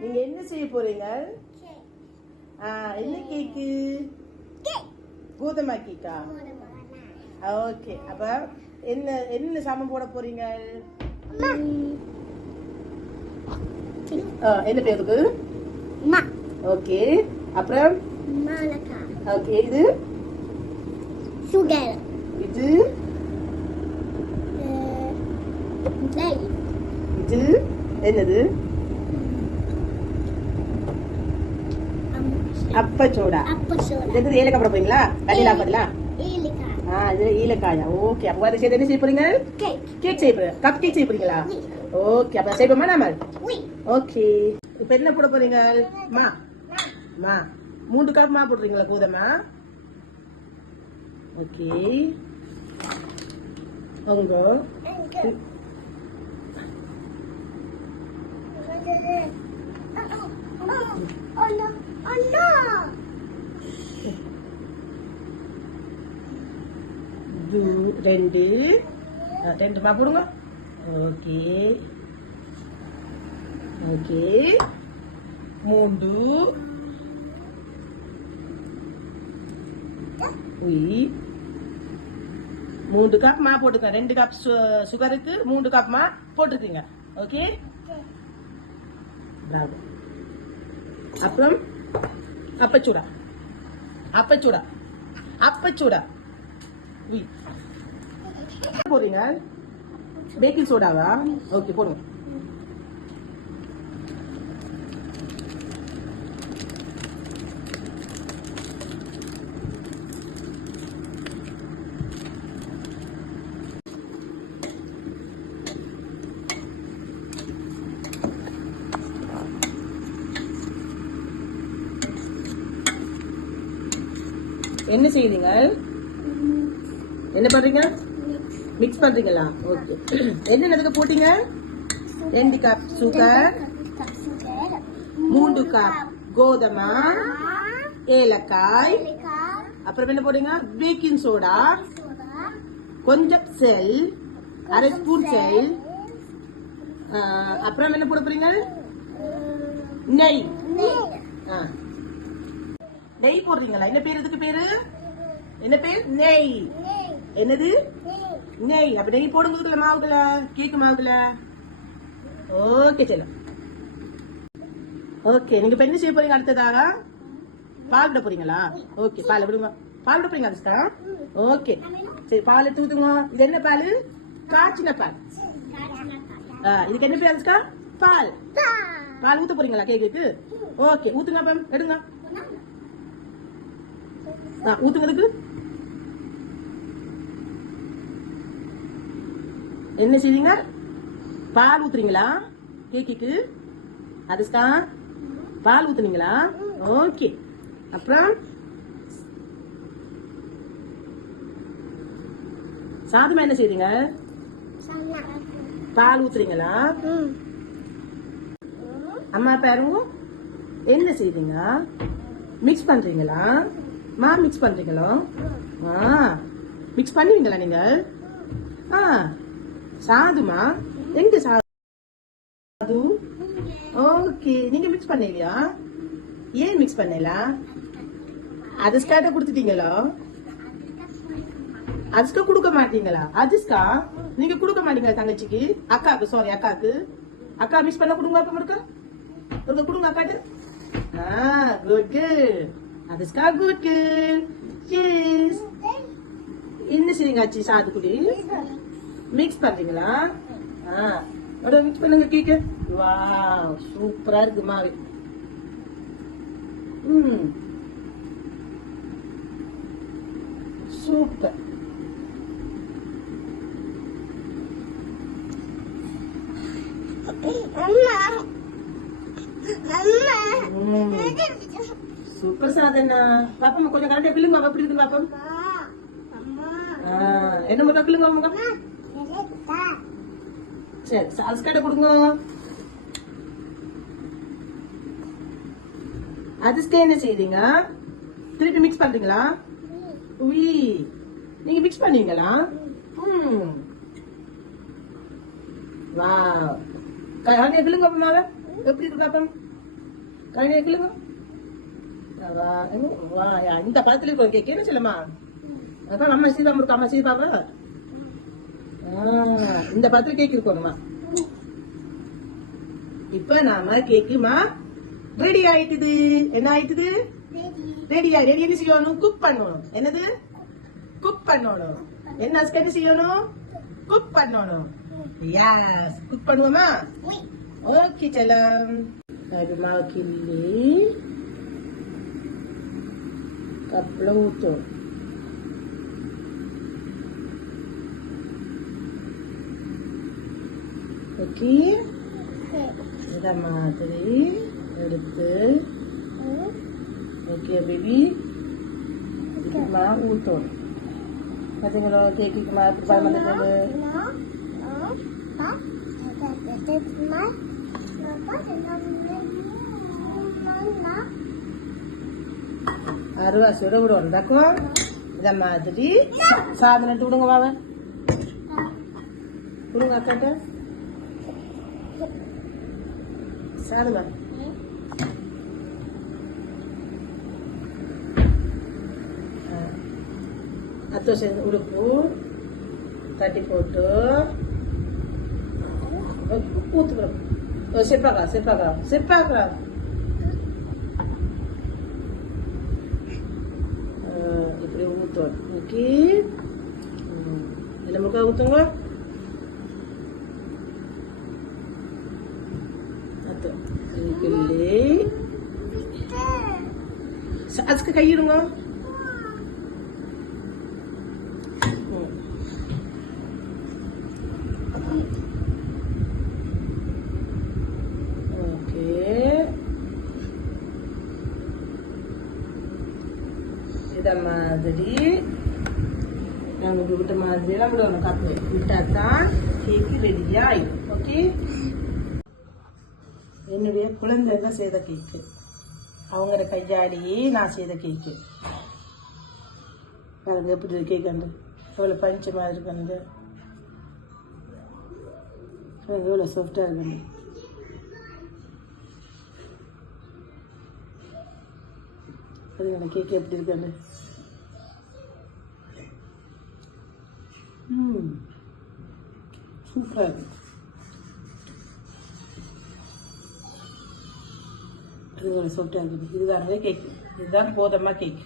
நீங்க என்ன செய்ய போறீங்க? என்ன கேக்கு? கோதுமை கேக்கா? ஓகே. அப்ப என்ன என்ன சாமான் போட போறீங்க? என்ன பேருக்கு? ஓகே. அப்புறம் ஓகே. இது சுகர். இது இது என்னது? அப்பச்சோடா. இது ஏலக்காய் போட போறீங்களா? வெண்ணிலா பதிலா இது ஏலக்காயா? ஓகே. அப்ப அதை சேர்த்து என்ன செய்ய போறீங்க? கேக் செய்ய போறீங்க. கப் கேக் செய்ய போறீங்களா? ஓகே. அப்ப செய்வோமா நாம? ஓகே. இப்ப என்ன போட போறீங்க? மா 3 கப் மா போடுறீங்களா கோதுமை? ஓகே. அங்க ரெண்டு மா போடுங்க. Okay okay. 3 கப் மா போட்டுக்க. 2 கப் சுகருக்கு 3 கப் மா போட்டுருக்கீங்க. ஓகே. அப்புறம் அப்பச்சூடா போறீங்க? பேக்கிங் சோடாவா? ஓகே போடுங்க. என்ன செய்யுறீங்க? என்ன பண்றீங்க? மிக்ஸ் பண்றீங்களா? ஓகே. என்னதுக்கு போட்டீங்க? 2 கப் சுகர், 3 கப் கோதுமை, ஏலக்காய், அப்புறம் என்ன போடுங்க? பேக்கிங் சோடா, கொஞ்சம் செல், 1/2 ஸ்பூன் செல், அப்புறம் என்ன போட போறீங்க? நெய். நெய் போடுறீங்களா? என்ன பேர்? இதுக்கு பேரு என்ன பேர்? நெய். என்னது? நெய். அப்ப நெய் போடும்போது மாவுக்குள்ள, கேக்கு மாவுக்குள்ள. ஓகே செல்லம். ஓகே. நீங்க இப்ப என்ன செய்ய போறீங்க? அடுத்ததாக பால் விட போறீங்களா? ஓகே. பால் விடுங்க. பால் விட போறீங்க அதுக்கா? ஓகே. சரி, பால் எடுத்து ஊத்துங்க. இது என்ன பால்? காய்ச்சின பால். இதுக்கு என்ன பேர் அதுக்கா? பால். பால் ஊத்த போறீங்களா கேக்குக்கு? ஓகே. ஊத்துங்க. அப்ப எடுங்க. ஊத்துங்கிறதுக்கு என்ன செய்வீங்க? பால் ஊத்துறீங்களா கேக்குக்கு? அதுக்கா பால் ஊத்துனீங்களா? ஓகே. அப்புறம் சாதமா என்ன செய்றீங்க? பால் ஊத்துறீங்களா? அம்மா பாருங்க என்ன செய்றீங்க? மிக்ஸ் பண்றீங்களா? மிக்ஸ் பண்றீங்களா? மிக்ஸ் பண்ணுவீங்களா நீங்க? சாதுமா எங்க சாது? ஓகே. நீங்க மிக்ஸ் பண்ணலையா? ஏன் மிக்ஸ் பண்ணல? அதுஸ்காட்ட கொடுத்துட்டீங்களா? அதுஸ்கா கொடுக்க மாட்டீங்களா? அதுஸ்கா நீங்க கொடுக்க மாட்டீங்களா தங்கச்சிக்கு? அக்காக்கு சாரி அக்காக்கு. அக்கா மிக்ஸ் பண்ண கொடுங்க. அப்ப கொடுக்க கொடுங்க அக்காட்டு. Good good. அதுஸ்கா குட் குட். சீஸ். என்ன செய்யுங்க ஆச்சு? சாது குடி மிக்ஸ் பண்றீங்களா? மிக்ஸ் பண்ணுங்க கேக்கு. வாவ் சூப்பரா இருக்கு மாவு. சூப்பர். சூப்பர் சாதனா. பாப்பா கொஞ்சம் கரெக்டா பிள்ளைங்க பாப்பா எப்படி இருக்கு பாப்பா? என்ன மட்டும் பிள்ளைங்க சரி சாஸ்காட்ட கொடுங்க. அதுக்கு என்ன செய்றீங்க? திருப்பி மிக்ஸ் பண்றீங்களா? நீங்க மிக்ஸ் பண்ணீங்களா? வாவ் கையாண்டிய கிளுங்க அப்பமாவ எப்படி இருக்கு பாப்போம் கையாண்டிய கிளுங்க இந்த படத்துல இருக்கிற கேக் என்ன சொல்லுமா அதான் அம்மா சீதா முறுக்கு அம்மா சீதா பாப்பா இந்த படத்துல கேக் இருக்கணுமா இப்ப நாம கேக்குமா ரெடி ஆயிட்டுது என்ன ஆயிட்டுது ரெடி என்ன செய்யணும் குக் பண்ணணும் என்னது குக் பண்ணணும் என்ன என்ன செய்யணும் குக் பண்ணணும் எஸ் குக் பண்ணுவோமா ஓகே செல்லம் அது மாவு கிள்ளி கப்ல ஊத்தும் ஓகே இந்த மாதிரி எடுத்து ஓகே பேபி இதுக்கு மாவு ஊற்றும் பார்த்தீங்களா கேக்குக்கு மாவு எப்படி பழம் பண்ணுறது அருவாசியோட விடுவோம் தாக்கும் இந்த மாதிரி சாதம் நட்டு விடுங்க வாவ விடுங்க அக்காட்ட சாதமா அத்தோ சேர்ந்து உடுப்பு தட்டி போட்டு ஊத்து செப்பாக்கா இப்படி ஊத்துவோம் ஓகே இல்லை முக்கா ஊத்துங்க அதுக்கு கையிடுங்க இத மாதிரி நாங்கள் விட்ட மாதிரி எல்லாம் விடணும் கப்பு விட்டாதான் கேக்கு ரெடியா ஆயிடும் ஓகே என்னுடைய குழந்தைங்க செய்த கேக்கு அவங்களோட கையாலேயே நான் செய்த கேக்கு பாருங்க எப்படி கேக் அந்த எவ்வளோ பஞ்சு மாதிரி இருக்கானுங்க எவ்வளோ சாஃப்டாக இருக்காங்க அதுங்க கேக் எப்படி இருக்காங்க சூப்பராக இருக்கு இதுதான் சாஃப்டாக இருக்குது இதுதான் கேக் இதுதான் கோதுமை கேக்